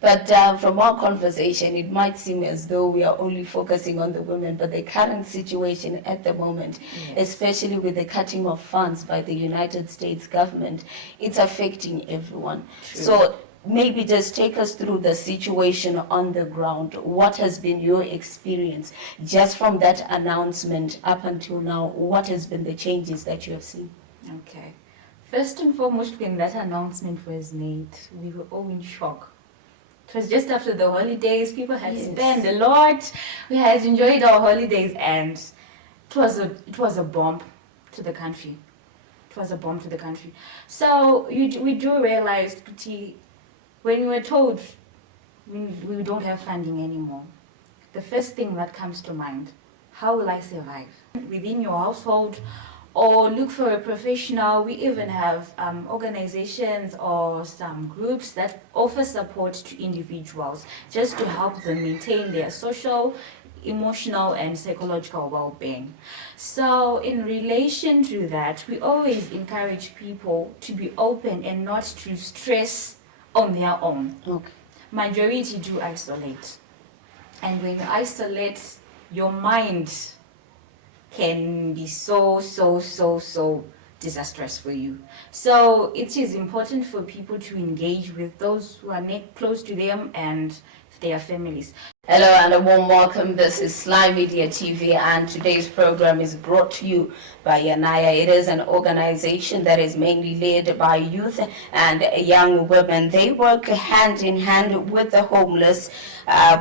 But from our conversation, it might seem as though we are only focusing on the women, but the current situation at the moment, especially with the cutting of funds by the United States government, it's affecting everyone. True. So maybe just take us through the situation on the ground. What has been your experience just from that announcement up until now? What has been the changes that you have seen? Okay. First and foremost, when that announcement was made, we were all in shock. It was just after the holidays. People had spent a lot. We had enjoyed our holidays, and it was a bomb to the country. It was a bomb to the country. So we do realize, when we were told we don't have funding anymore, the first thing that comes to mind, how will I survive? Within your household, or look for a professional. We even have organizations or some groups that offer support to individuals just to help them maintain their social, emotional, and psychological well-being. So in relation to that, we always encourage people to be open and not to stress on their own. Okay. Majority do isolate. And when you isolate, your mind can be so disastrous for you. So it is important for people to engage with those who are close to them and their families. Hello and a warm welcome. This is Sly Media TV, and today's program is brought to you by Yanaya. It is an organization that is mainly led by youth and young women. They work hand in hand with the homeless,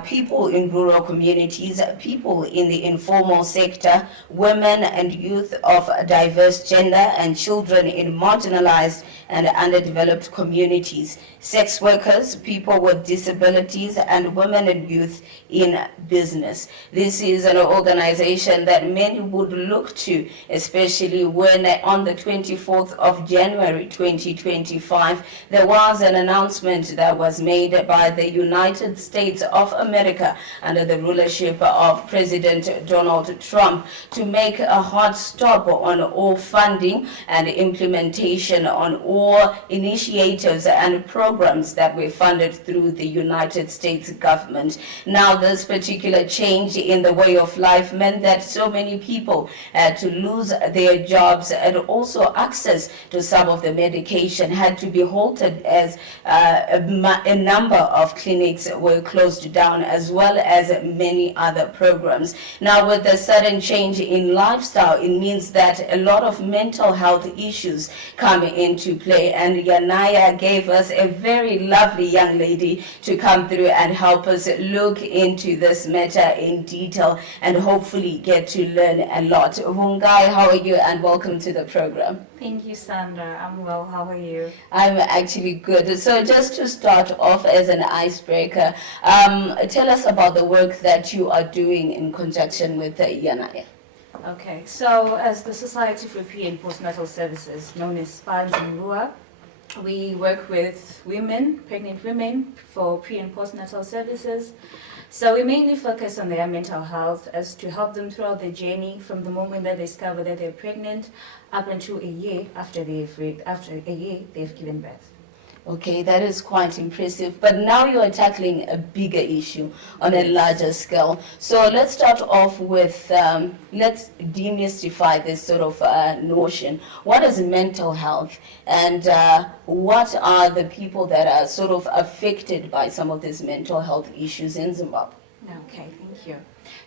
people in rural communities, people in the informal sector, women and youth of diverse gender, and children in marginalized and underdeveloped communities, sex workers, people with disabilities, and women and youth in business. This is an organization that many would look to, especially when on the 24th of January 2025, there was an announcement that was made by the United States of America under the rulership of President Donald Trump to make a hard stop on all funding and implementation on all initiatives and programs that were funded through the United States government. Now, this particular change in the way of life meant that so many people had to lose their jobs, and also access to some of the medication had to be halted as a number of clinics were closed down, as well as many other programs. Now, with the sudden change in lifestyle, it means that a lot of mental health issues come into play, and Yanaya gave us a very lovely young lady to come through and help us look into this matter in detail and hopefully get to learn a lot. Vungai, how are you, and welcome to the program. Thank you, Sandra. I'm well. How are you? I'm actually good. So just to start off as an icebreaker, tell us about the work that you are doing in conjunction with Yanaya. Okay, so as the Society for Pre and Postnatal Services, known as SPADS, we work with women, pregnant women, for pre and postnatal services. So we mainly focus on their mental health as to help them throughout the journey from the moment that they discover that they're pregnant up until a year after they've given birth. Okay, that is quite impressive. But now you are tackling a bigger issue on a larger scale. So let's start off with, let's demystify this sort of notion. What is mental health, and what are the people that are sort of affected by some of these mental health issues in Zimbabwe? Okay, thank you.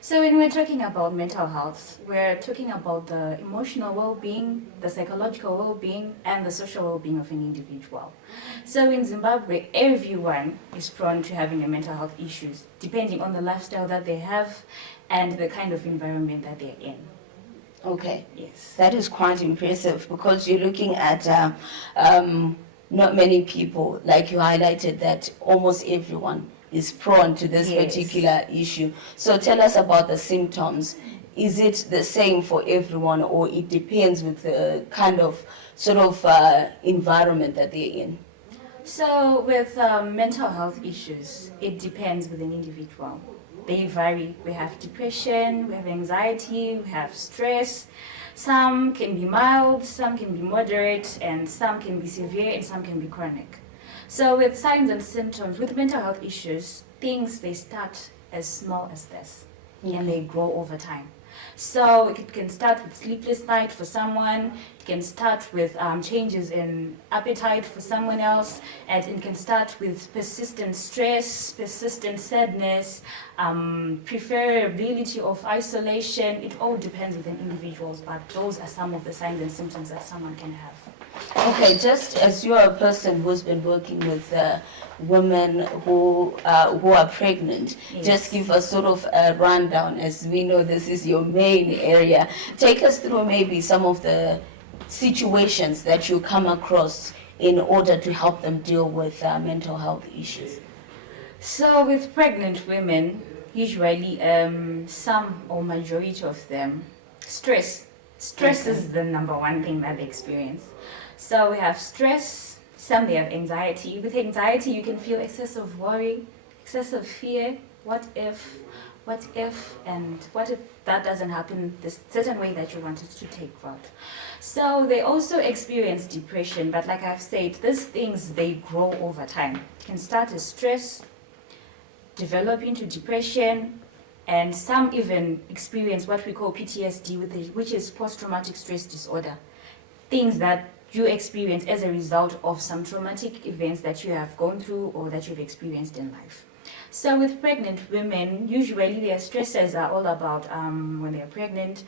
So when we're talking about mental health, we're talking about the emotional well-being, the psychological well-being, and the social well-being of an individual. So in Zimbabwe, everyone is prone to having a mental health issues, depending on the lifestyle that they have and the kind of environment that they're in. Okay. Yes. That is quite impressive, because you're looking at not many people, like you highlighted, that almost everyone is prone to this particular issue. So tell us about the symptoms. Is it the same for everyone, or it depends with the kind of sort of environment that they're in? So with mental health issues, it depends with an individual. They vary. We have depression, we have anxiety, we have stress. Some can be mild, some can be moderate, and some can be severe, and some can be chronic. So with signs and symptoms, with mental health issues, things they start as small as this and they grow over time. So it can start with sleepless night for someone, it can start with changes in appetite for someone else, and it can start with persistent stress, persistent sadness, preferability of isolation. It all depends on individuals, but those are some of the signs and symptoms that someone can have. Okay, just as you are a person who's been working with women who are pregnant, Yes. just give us sort of a rundown, as we know this is your main area. Take us through maybe some of the situations that you come across in order to help them deal with mental health issues. So with pregnant women, usually some or majority of them, stress. Stress is the number one thing that they experience. So we have stress, some they have anxiety. With anxiety, you can feel excessive worry, excessive fear. What if, and what if that doesn't happen this certain way that you want it to take route? So they also experience depression, but like I've said, these things, they grow over time. It can start as stress, develop into depression, and some even experience what we call PTSD, which is post-traumatic stress disorder. Things that you experience as a result of some traumatic events that you have gone through or that you've experienced in life. So with pregnant women, usually their stresses are all about when they're pregnant,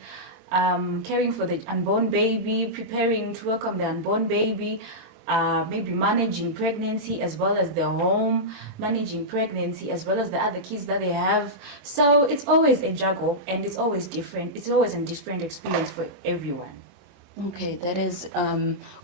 caring for the unborn baby, preparing to welcome the unborn baby, maybe managing pregnancy as well as their home, managing pregnancy as well as the other kids that they have. So it's always a juggle and it's always different. It's always a different experience for everyone. Okay, that is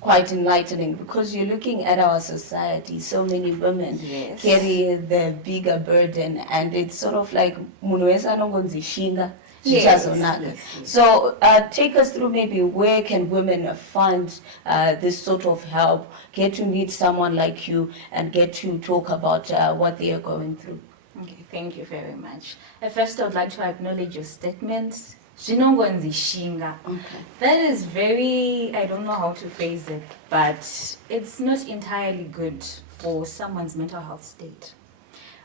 quite enlightening, because you're looking at our society. So many women Yes. carry the bigger burden, and it's sort of like munhu wese anongonzishinga Yes, zvichazonaka. yes, yes. So take us through maybe where can women find this sort of help, get to meet someone like you, and get to talk about what they are going through. Okay, thank you very much. At first, I would like to acknowledge your statement. Zvinongonzishinga. Okay. That is very, I don't know how to phrase it, but it's not entirely good for someone's mental health state.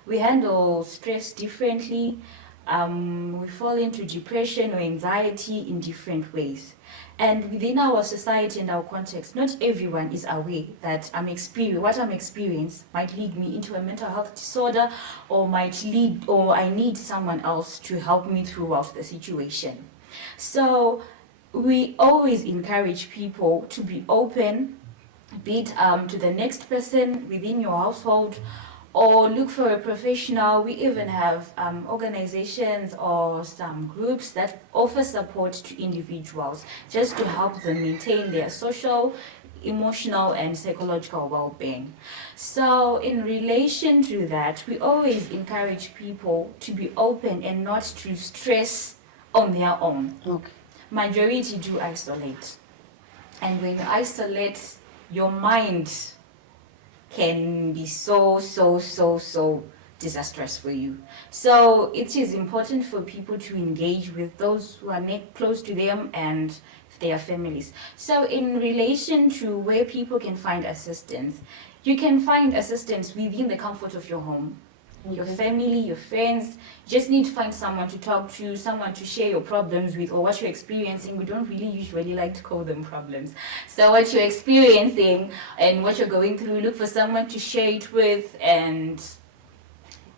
We handle stress differently. We fall into depression or anxiety in different ways. And within our society and our context, not everyone is aware that what I'm experiencing might lead me into a mental health disorder, or I need someone else to help me throughout the situation. So we always encourage people to be open, be it to the next person within your household, or look for a professional. We even have organizations or some groups that offer support to individuals just to help them maintain their social, emotional, and psychological well-being. So in relation to that, we always encourage people to be open and not to stress on their own. Okay. Majority do isolate. And when you isolate, your mind can be so disastrous for you. So it is important for people to engage with those who are close to them and their families. So in relation to where people can find assistance, you can find assistance within the comfort of your home. Your family, your friends, you just need to find someone to talk to, someone to share your problems with, or what you're experiencing. We don't really usually like to call them problems. So what you're experiencing and what you're going through, look for someone to share it with, and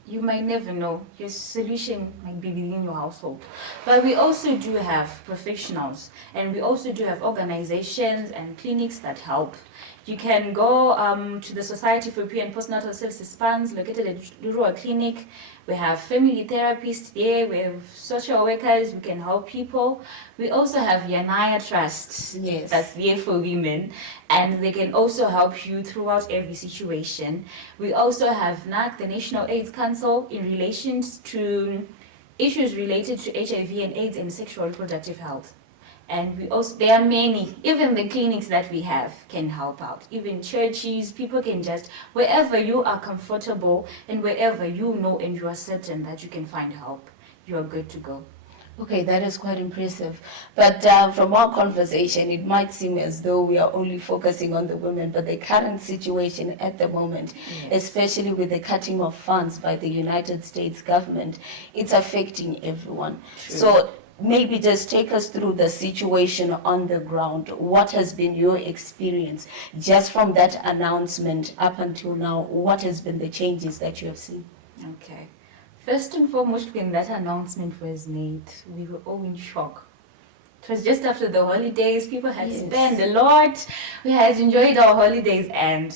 you might never know. Your solution might be within your household. But we also do have professionals, and we also do have organizations and clinics that help. You can go to the Society for Pre and Postnatal Services funds located at Lurua Clinic. We have family therapists there, we have social workers who can help people. We also have Yanaya Trust, Yes. that's there for women, and they can also help you throughout every situation. We also have NAC, the National AIDS Council, in relation to issues related to HIV and AIDS and sexual reproductive health. And we also, there are many, even the clinics that we have can help out. Even churches, people can just, wherever you are comfortable and wherever you know and you are certain that you can find help, you are good to go. Okay, that is quite impressive. But from our conversation, it might seem as though we are only focusing on the women, but the current situation at the moment, especially with the cutting of funds by the United States government, it's affecting everyone. True. So maybe just take us through the situation on the ground. What has been your experience just from that announcement up until now? What has been the changes that you have seen? Okay. First and foremost, when that announcement was made, we were all in shock. It was just after the holidays. People had spent a lot. We had enjoyed our holidays, and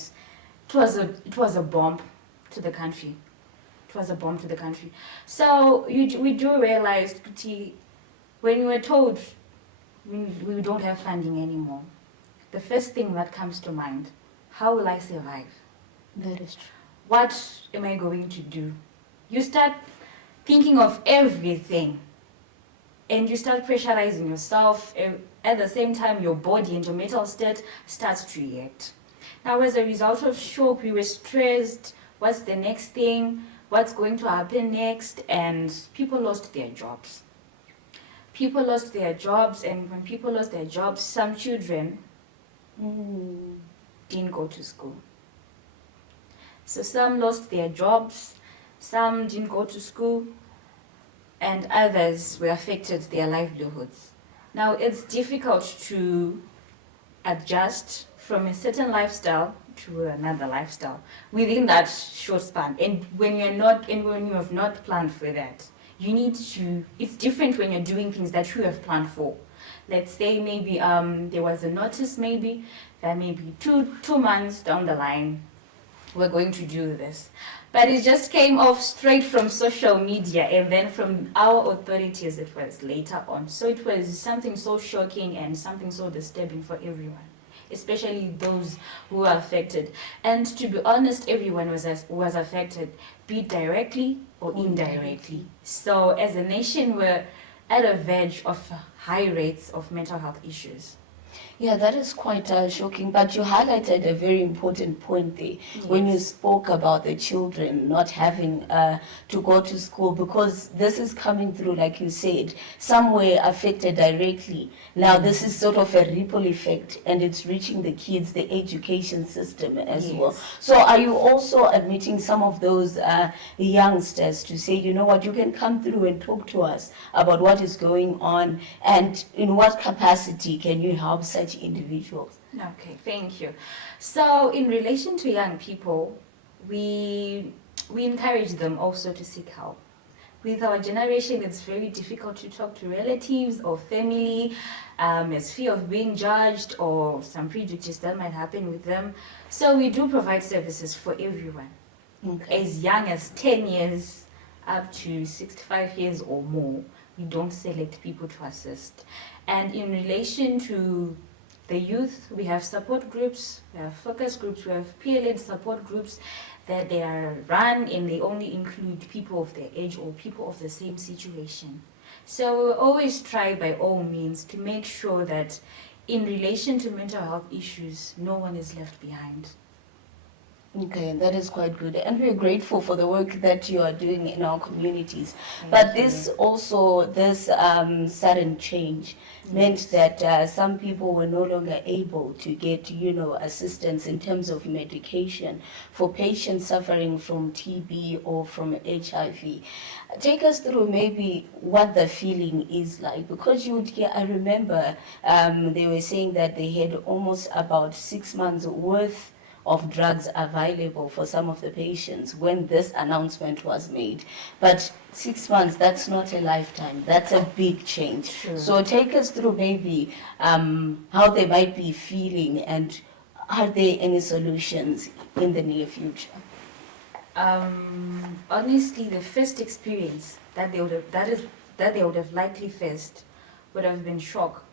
it was a bomb to the country. It was a bomb to the country. So we do realize, when we were told we don't have funding anymore, the first thing that comes to mind, how will I survive? That is true. What am I going to do? You start thinking of everything, and you start pressurizing yourself. At the same time, your body and your mental state starts to react. Now, as a result of shock, we were stressed. What's the next thing? What's going to happen next? And people lost their jobs. People lost their jobs, and when people lost their jobs, some children didn't go to school. So some lost their jobs, some didn't go to school, and others were affected their livelihoods. Now, it's difficult to adjust from a certain lifestyle to another lifestyle within that short span. And when you have not planned for that, you need to, it's different when you're doing things that you have planned for. Let's say maybe there was a notice maybe that maybe two months down the line, we're going to do this. But it just came off straight from social media, and then from our authorities it was later on. So it was something so shocking and something so disturbing for everyone, especially those who were affected. And to be honest, everyone was affected, be it directly or indirectly. So as a nation, we're at a verge of high rates of mental health issues. Yeah, that is quite shocking, but you highlighted a very important point there when you spoke about the children not having to go to school, because this is coming through, like you said, some were affected directly. Now this is sort of a ripple effect, and it's reaching the kids, the education system as well. So are you also admitting some of those youngsters to say, you know what, you can come through and talk to us about what is going on, and in what capacity can you help such individuals? Okay, thank you. So in relation to young people, we encourage them also to seek help. With our generation, it's very difficult to talk to relatives or family, as fear of being judged or some prejudice that might happen with them. So we do provide services for everyone, as young as 10 years up to 65 years or more. We don't select people to assist. And in relation to the youth, we have support groups, we have focus groups, we have peer-led support groups that they are run, and they only include people of their age or people of the same situation. So we'll always try by all means to make sure that in relation to mental health issues, no one is left behind. Okay, that is quite good, and we're grateful for the work that you are doing in our communities. But this sudden change meant that some people were no longer able to get, assistance in terms of medication for patients suffering from TB or from HIV. Take us through maybe what the feeling is like, because I remember they were saying that they had almost about 6 months worth of drugs available for some of the patients when this announcement was made. But 6 months, that's not a lifetime. That's a big change. Sure. So take us through maybe how they might be feeling, and are there any solutions in the near future? Honestly, the first experience that they would have likely faced would have been shock.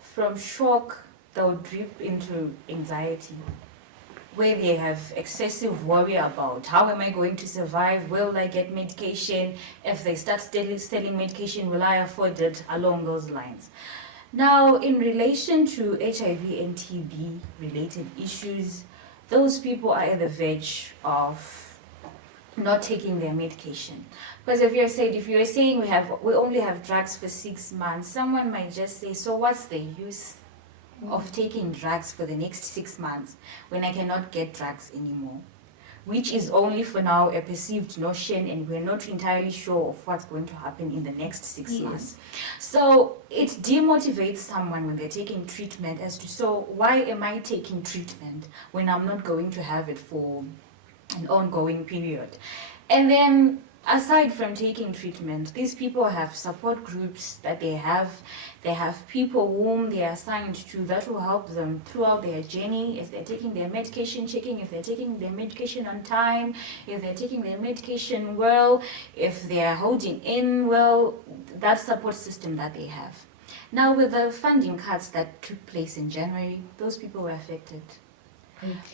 From shock, they would drip into anxiety, where they have excessive worry about how am I going to survive, will I get medication, if they start selling medication, will I afford it, along those lines. Now, in relation to HIV and TB related issues, those people are at the verge of not taking their medication. Because if you're saying we only have drugs for 6 months, someone might just say, so what's the use of taking drugs for the next 6 months when I cannot get drugs anymore? Which is only for now a perceived notion, and we're not entirely sure of what's going to happen in the next 6 months. So it demotivates someone when they're taking treatment as to, so why am I taking treatment when I'm not going to have it for an ongoing period? And then aside from taking treatment, these people have support groups that they have people whom they are assigned to that will help them throughout their journey, if they're taking their medication, checking if they're taking their medication on time, if they're taking their medication well, if they're holding in well, that support system that they have. Now with the funding cuts that took place in January, those people were affected.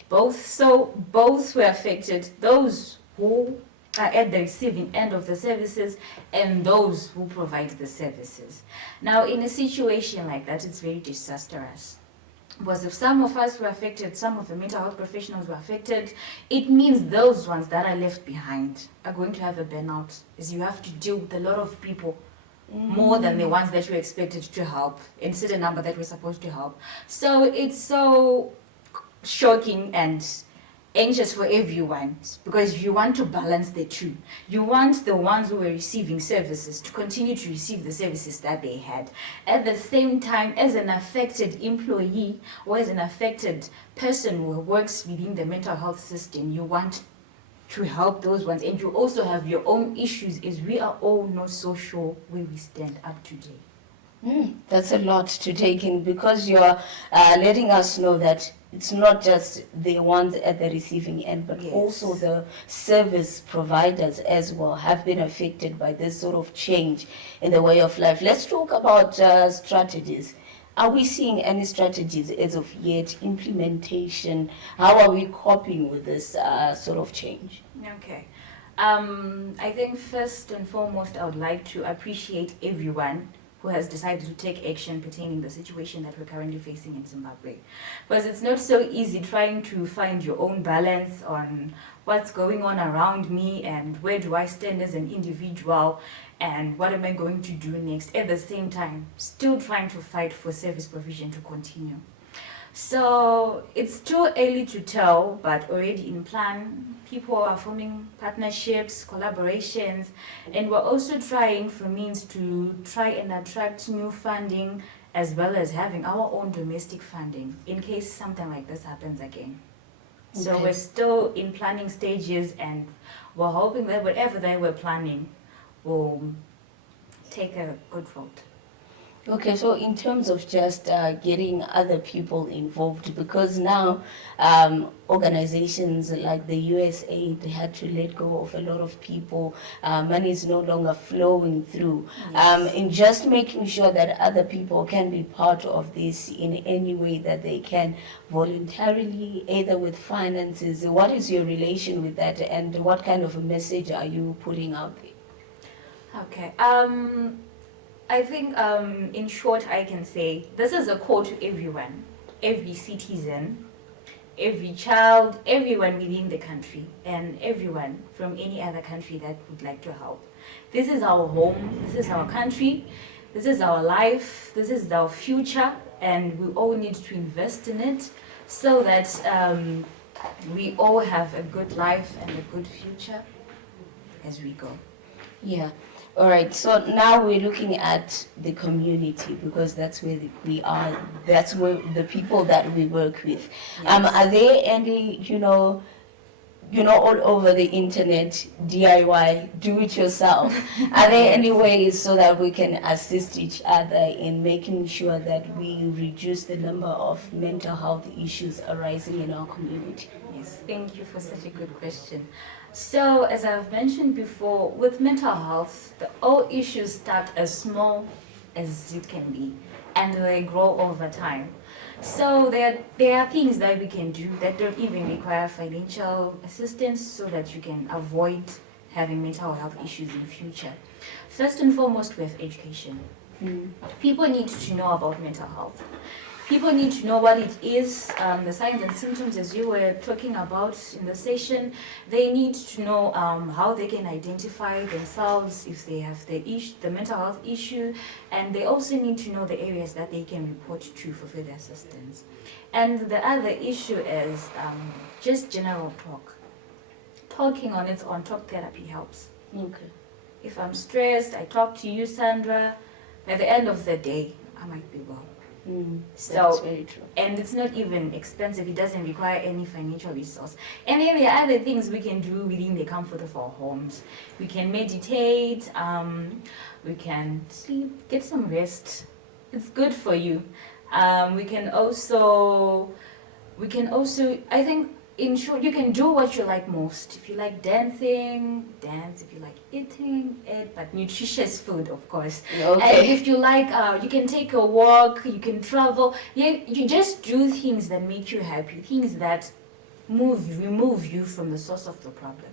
Both were affected, those who are at the receiving end of the services and those who provide the services. Now, in a situation like that, it's very disastrous. Because if some of us were affected, some of the mental health professionals were affected, it means those ones that are left behind are going to have a burnout, as you have to deal with a lot of people, more than the ones that you expected to help, and set a number that we're supposed to help. So it's so shocking and anxious for everyone, because you want to balance the two. You want the ones who were receiving services to continue to receive the services that they had. At the same time, as an affected employee or as an affected person who works within the mental health system, you want to help those ones, and you also have your own issues, as we are all not so sure where we stand up today. That's a lot to take in, because you're letting us know that it's not just the ones at the receiving end, but also the service providers as well have been affected by this sort of change in the way of life. Let's talk about strategies. Are we seeing any strategies as of yet? Implementation? How are we coping with this sort of change? Okay. I think first and foremost, I would like to appreciate everyone who has decided to take action pertaining the situation that we're currently facing in Zimbabwe. Because it's not so easy trying to find your own balance on what's going on around me and where do I stand as an individual and what am I going to do next, at the same time still trying to fight for service provision to continue. So it's too early to tell, but already in plan, people are forming partnerships, collaborations, and we're also trying for means to try and attract new funding, as well as having our own domestic funding in case something like this happens again. Okay. So we're still in planning stages, and we're hoping that whatever they were planning will take a good road. Okay, so in terms of just getting other people involved, because now organizations like the USAID had to let go of a lot of people, money is no longer flowing through, in just making sure that other people can be part of this in any way that they can, voluntarily, either with finances. What is your relation with that, and what kind of a message are you putting out there? Okay. I think, in short, I can say this is a call to everyone, every citizen, every child, everyone within the country, and everyone from any other country that would like to help. This is our home, this is our country, this is our life, this is our future, and we all need to invest in it so that we all have a good life and a good future as we go. Yeah. All right, so now we're looking at the community, because that's where we are, that's where the people that we work with. Yes. Are there any, all over the internet, DIY, do it yourself? Are there any ways so that we can assist each other in making sure that we reduce the number of mental health issues arising in our community? Yes, thank you for such a good question. So, as I've mentioned before, with mental health, all issues start as small as it can be, and they grow over time. So there are things that we can do that don't even require financial assistance, so that you can avoid having mental health issues in future. First and foremost, we have education. People need to know about mental health. People need to know what it is, the signs and symptoms, as you were talking about in the session. They need to know how they can identify themselves if they have the mental health issue, and they also need to know the areas that they can report to for further assistance. And the other issue is just general talk. Talking on its own, talk therapy helps. Okay. If I'm stressed, I talk to you, Sandra. By the end of the day, I might be well. That's So, very true. and it's not even expensive. It doesn't require any financial resource. And then there are other things we can do within the comfort of our homes. We can meditate. We can sleep, get some rest. It's good for you. We can also, I think, in short, you can do what you like most. If you like dancing, dance. If you like eating, eat, but nutritious food, of course. Okay. And if you like, you can take a walk, you can travel. You just do things that make you happy, things that remove you from the source of the problem,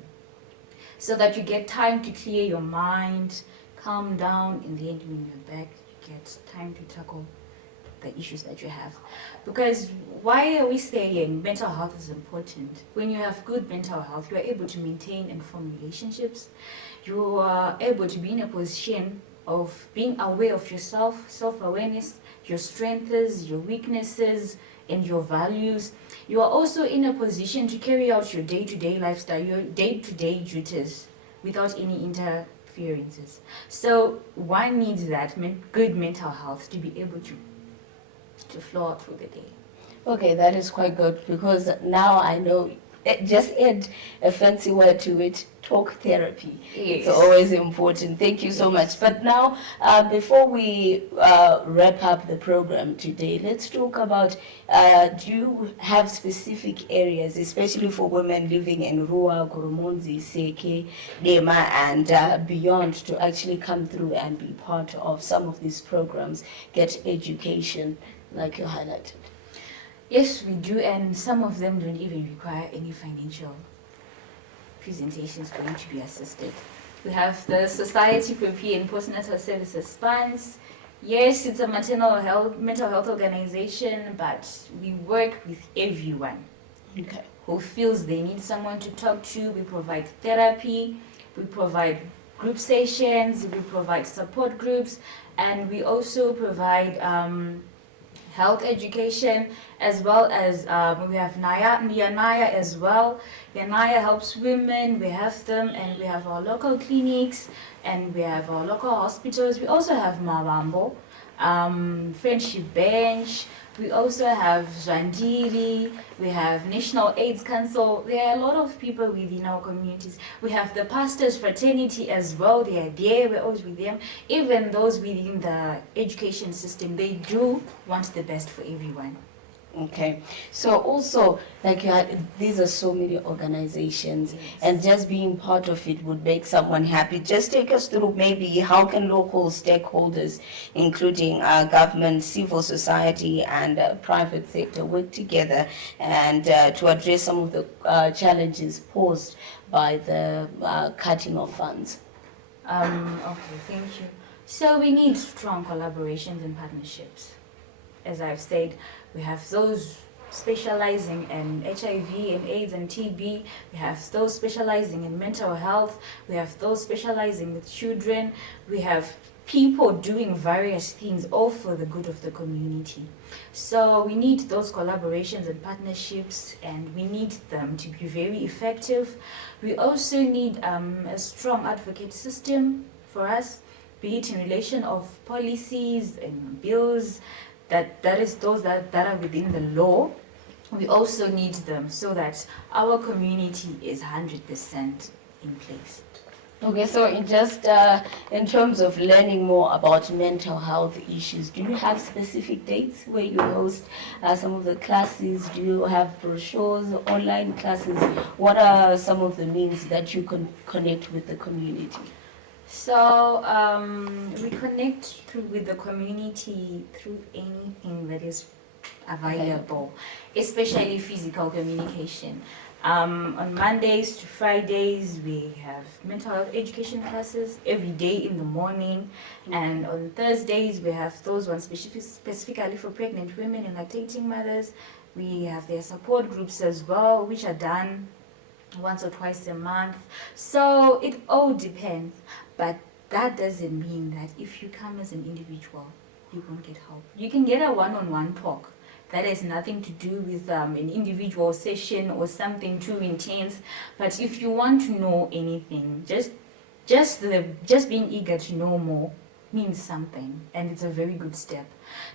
so that you get time to clear your mind, calm down, and then when you're back, you get time to tackle the issues that you have. Because why are we saying mental health is important? When you have good mental health, you are able to maintain and form relationships. You are able to be in a position of being aware of yourself, self-awareness, your strengths, your weaknesses, and your values. You are also in a position to carry out your day-to-day lifestyle, your day-to-day duties without any interferences. So one needs that good mental health to be able to flow through the day. Okay, that is quite good, because now I know, just add a fancy word to it, talk therapy. Yes. It's always important. Thank you so much. But now, before we wrap up the program today, let's talk about, do you have specific areas, especially for women living in Rua, Kurumonzi, Seke, Dema, and beyond, to actually come through and be part of some of these programs, get education, like you highlighted? Yes, we do, and some of them don't even require any financial presentations for you to be assisted. We have the Society for Pre and Postnatal Services SPANS. Yes, it's a mental health organization, but we work with everyone who feels they need someone to talk to. We provide therapy, we provide group sessions, we provide support groups, and we also provide health education, as well as we have Naya as well. Naya helps women, we have them, and we have our local clinics, and we have our local hospitals. We also have Mawambo, Friendship Bench, we also have Zandiri, we have National AIDS Council. There are a lot of people within our communities. We have the Pastors Fraternity as well, they are there, we're always with them. Even those within the education system, they do want the best for everyone. Okay, so also, like you had, these are so many organizations, Yes. and just being part of it would make someone happy. Just take us through maybe how can local stakeholders, including government, civil society, and private sector, work together and to address some of the challenges posed by the cutting of funds. Okay, thank you. So we need strong collaborations and partnerships. As I've said, we have those specializing in HIV and AIDS and TB. We have those specializing in mental health. We have those specializing with children. We have people doing various things, all for the good of the community. So we need those collaborations and partnerships, and we need them to be very effective. We also need a strong advocate system for us, be it in relation of policies and bills, that is those that are within the law. We also need them so that our community is 100% in place. Okay, so in terms of learning more about mental health issues, do you have specific dates where you host some of the classes? Do you have brochures, online classes? What are some of the means that you can connect with the community? So we connect with the community through anything that is available, especially physical communication. On Mondays to Fridays, we have mental health education classes every day in the morning. And on Thursdays, we have those ones specifically for pregnant women and lactating mothers. We have their support groups as well, which are done once or twice a month. So it all depends. But that doesn't mean that if you come as an individual, you won't get help. You can get a one-on-one talk. That has nothing to do with an individual session or something too intense. But if you want to know anything, just being eager to know more means something, and it's a very good step.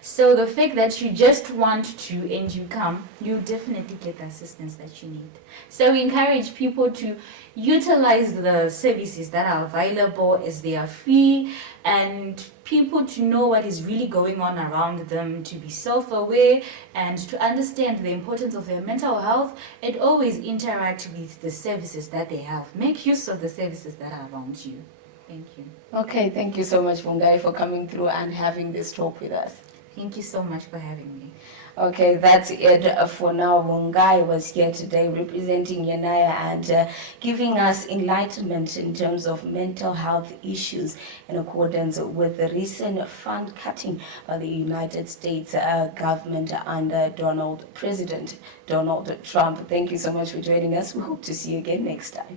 So the fact that you just want to and you come, you definitely get the assistance that you need. So we encourage people to utilize the services that are available as they are free, and people to know what is really going on around them, to be self-aware and to understand the importance of their mental health, and always interact with the services that they have. Make use of the services that are around you. Thank you. Okay, thank you so much, Vungai, for coming through and having this talk with us. Thank you so much for having me. Okay, that's it for now. Vungai was here today representing Yanaya and giving us enlightenment in terms of mental health issues in accordance with the recent fund cutting by the United States government under President Donald Trump. Thank you so much for joining us. We hope to see you again next time.